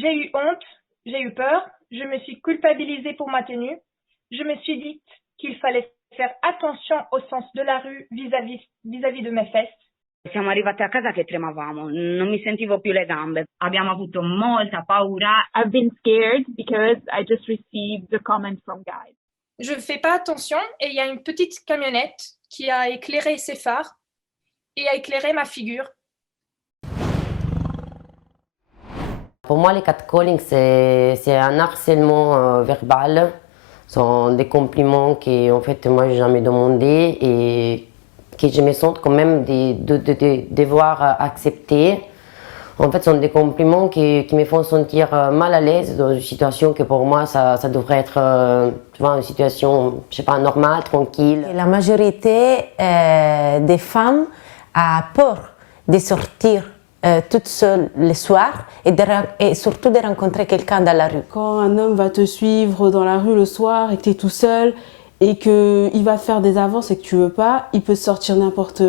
J'ai eu honte, j'ai eu peur, je me suis culpabilisée pour ma tenue. Je me suis dit qu'il fallait faire attention au sens de la rue vis-à-vis de mes fesses. Siamo arrivate a casa che tremavamo, non mi sentivo più le gambe. Abbiamo avuto molta paura. I've been scared because I just received the comment from guys. Je ne fais pas attention et il y a une petite camionnette qui a éclairé ses phares et a éclairé ma figure. Pour moi, les catcalling, c'est un harcèlement verbal. Ce sont des compliments que en fait, moi, je n'ai jamais demandé et que je me sens quand même de devoir accepter. En fait, ce sont des compliments qui me font sentir mal à l'aise dans une situation que pour moi, ça devrait être tu vois, une situation, je sais pas, normale, tranquille. La majorité des femmes a peur de sortir toute seule le soir et surtout de rencontrer quelqu'un dans la rue. Quand un homme va te suivre dans la rue le soir et que tu es tout seul et qu'il va te faire des avances et que tu veux pas, il peut te sortir n'importe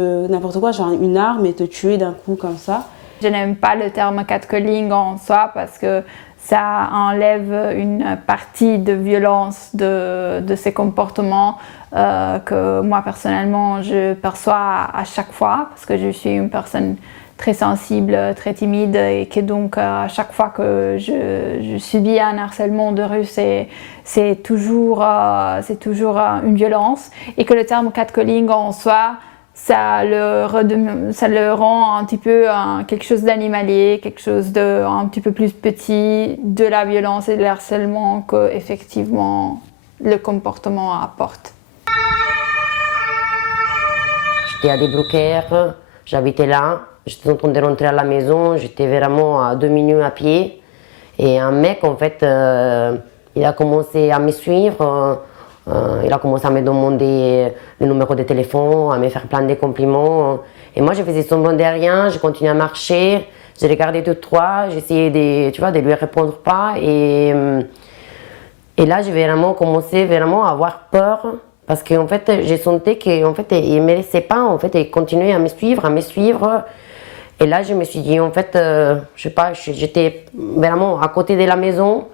quoi, genre une arme et te tuer d'un coup comme ça. Je n'aime pas le terme catcalling en soi parce que ça enlève une partie de violence de ces comportements que moi personnellement je perçois à chaque fois parce que je suis une personne très sensible, très timide et que donc à chaque fois que je subis un harcèlement de rue, c'est toujours une violence et que le terme catcalling en soi, ça le rend un petit peu quelque chose d'animalier, quelque chose de un petit peu plus petit, de la violence et de l'harcèlement que effectivement le comportement apporte. J'étais à Desbroukères, j'habitais là, j'étais en train de rentrer à la maison, j'étais vraiment à 2 minutes à pied et un mec en fait il a commencé à me suivre. Il a commencé à me demander le numéro de téléphone, à me faire plein de compliments. Et moi, je faisais semblant de rien, je continuais à marcher, je regardais tout droit, j'essayais de lui répondre pas. Et là, j'ai vraiment commencé à avoir peur parce qu'en fait, j'ai senti qu'en fait, il ne me laissait pas, en fait, il continuait à me suivre. Et là, je me suis dit, en fait, je sais pas, j'étais vraiment à côté de la maison.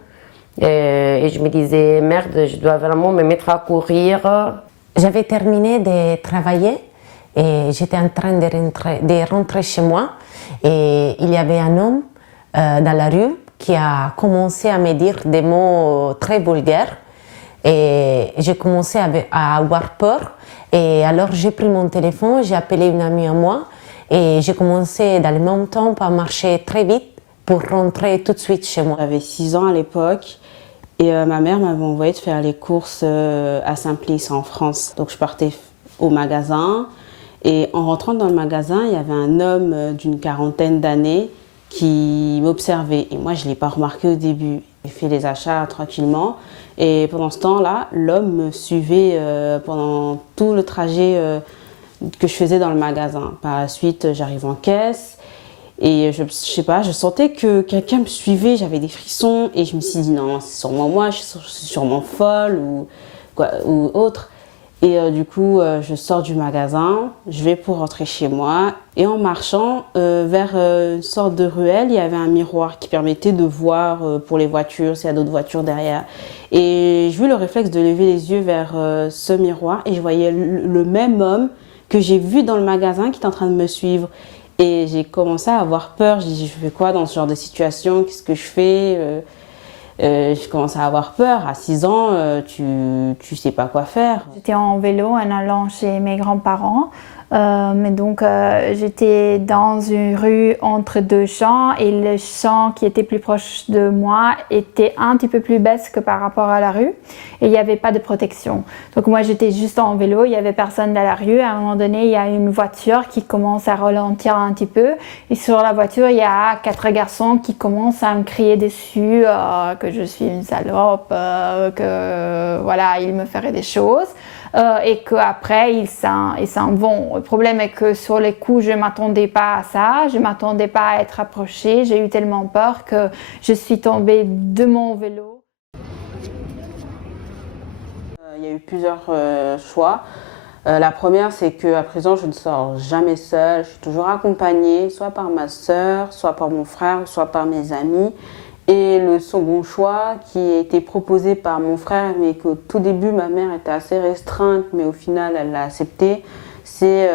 Et je me disais, merde, je dois vraiment me mettre à courir. J'avais terminé de travailler et j'étais en train de rentrer chez moi. Et il y avait un homme dans la rue qui a commencé à me dire des mots très vulgaires. Et j'ai commencé à avoir peur. Et alors j'ai pris mon téléphone, j'ai appelé une amie à moi. Et j'ai commencé dans le même temps à marcher très vite pour rentrer tout de suite chez moi. J'avais 6 ans à l'époque. Et ma mère m'avait envoyé de faire les courses à Saint-Plice en France. Donc je partais au magasin et en rentrant dans le magasin, il y avait un homme d'une quarantaine d'années qui m'observait. Et moi, je ne l'ai pas remarqué au début. J'ai fait les achats tranquillement et pendant ce temps-là, l'homme me suivait pendant tout le trajet que je faisais dans le magasin. Par la suite, j'arrive en caisse. Et je sais pas, je sentais que quelqu'un me suivait, j'avais des frissons et je me suis dit non, c'est sûrement moi, je suis sûrement folle ou autre. Et du coup, je sors du magasin, je vais pour rentrer chez moi et en marchant vers une sorte de ruelle, il y avait un miroir qui permettait de voir pour les voitures, s'il y a d'autres voitures derrière. Et j'ai eu le réflexe de lever les yeux vers ce miroir et je voyais le même homme que j'ai vu dans le magasin qui était en train de me suivre. Et j'ai commencé à avoir peur, je dis je fais quoi dans ce genre de situation, qu'est-ce que je fais j'ai commencé à avoir peur, à 6 ans, tu sais pas quoi faire. J'étais en vélo en allant chez mes grands-parents, mais donc j'étais dans une rue entre 2 champs et le champ qui était plus proche de moi était un petit peu plus basse que par rapport à la rue et il n'y avait pas de protection. Donc moi j'étais juste en vélo, il n'y avait personne dans la rue. À un moment donné, il y a une voiture qui commence à ralentir un petit peu et sur la voiture, il y a 4 garçons qui commencent à me crier dessus que je suis une salope, que voilà, ils me feraient des choses. Et qu'après ils s'en vont. Le problème est que sur les coups, je ne m'attendais pas à ça, je ne m'attendais pas à être approchée, j'ai eu tellement peur que je suis tombée de mon vélo. Il y a eu plusieurs choix. La première, c'est qu'à présent, je ne sors jamais seule, je suis toujours accompagnée, soit par ma sœur, soit par mon frère, soit par mes amis. Et le second choix qui a été proposé par mon frère, mais qu'au tout début ma mère était assez restreinte, mais au final elle l'a accepté, c'est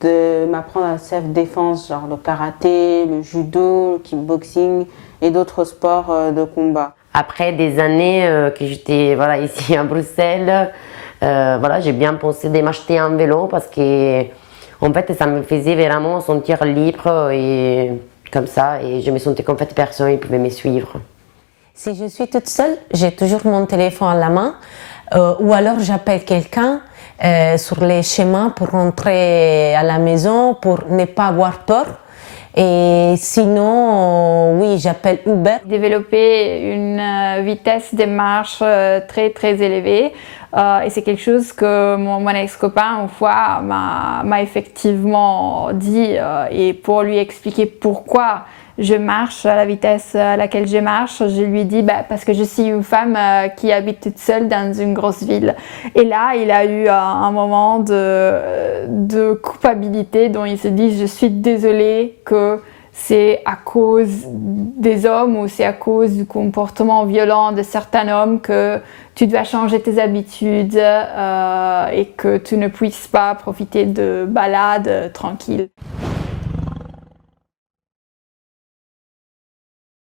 de m'apprendre la self-défense, genre le karaté, le judo, le kickboxing et d'autres sports de combat. Après des années que j'étais voilà, ici à Bruxelles, voilà, j'ai bien pensé de m'acheter un vélo parce que en fait, ça me faisait vraiment sentir libre et comme ça, et je me sentais qu'en fait personne ne pouvait me suivre. Si je suis toute seule, j'ai toujours mon téléphone à la main ou alors j'appelle quelqu'un sur les chemins pour rentrer à la maison, pour ne pas avoir peur. Et sinon, oui, j'appelle Uber. Développer une vitesse de marche très très élevée et c'est quelque chose que mon ex-copain une fois m'a effectivement dit et pour lui expliquer pourquoi je marche à la vitesse à laquelle je marche, je lui dis parce que je suis une femme qui habite toute seule dans une grosse ville. Et là, il a eu un moment de culpabilité dont il s'est dit je suis désolée que c'est à cause des hommes ou c'est à cause du comportement violent de certains hommes que tu dois changer tes habitudes et que tu ne puisses pas profiter de balades tranquilles.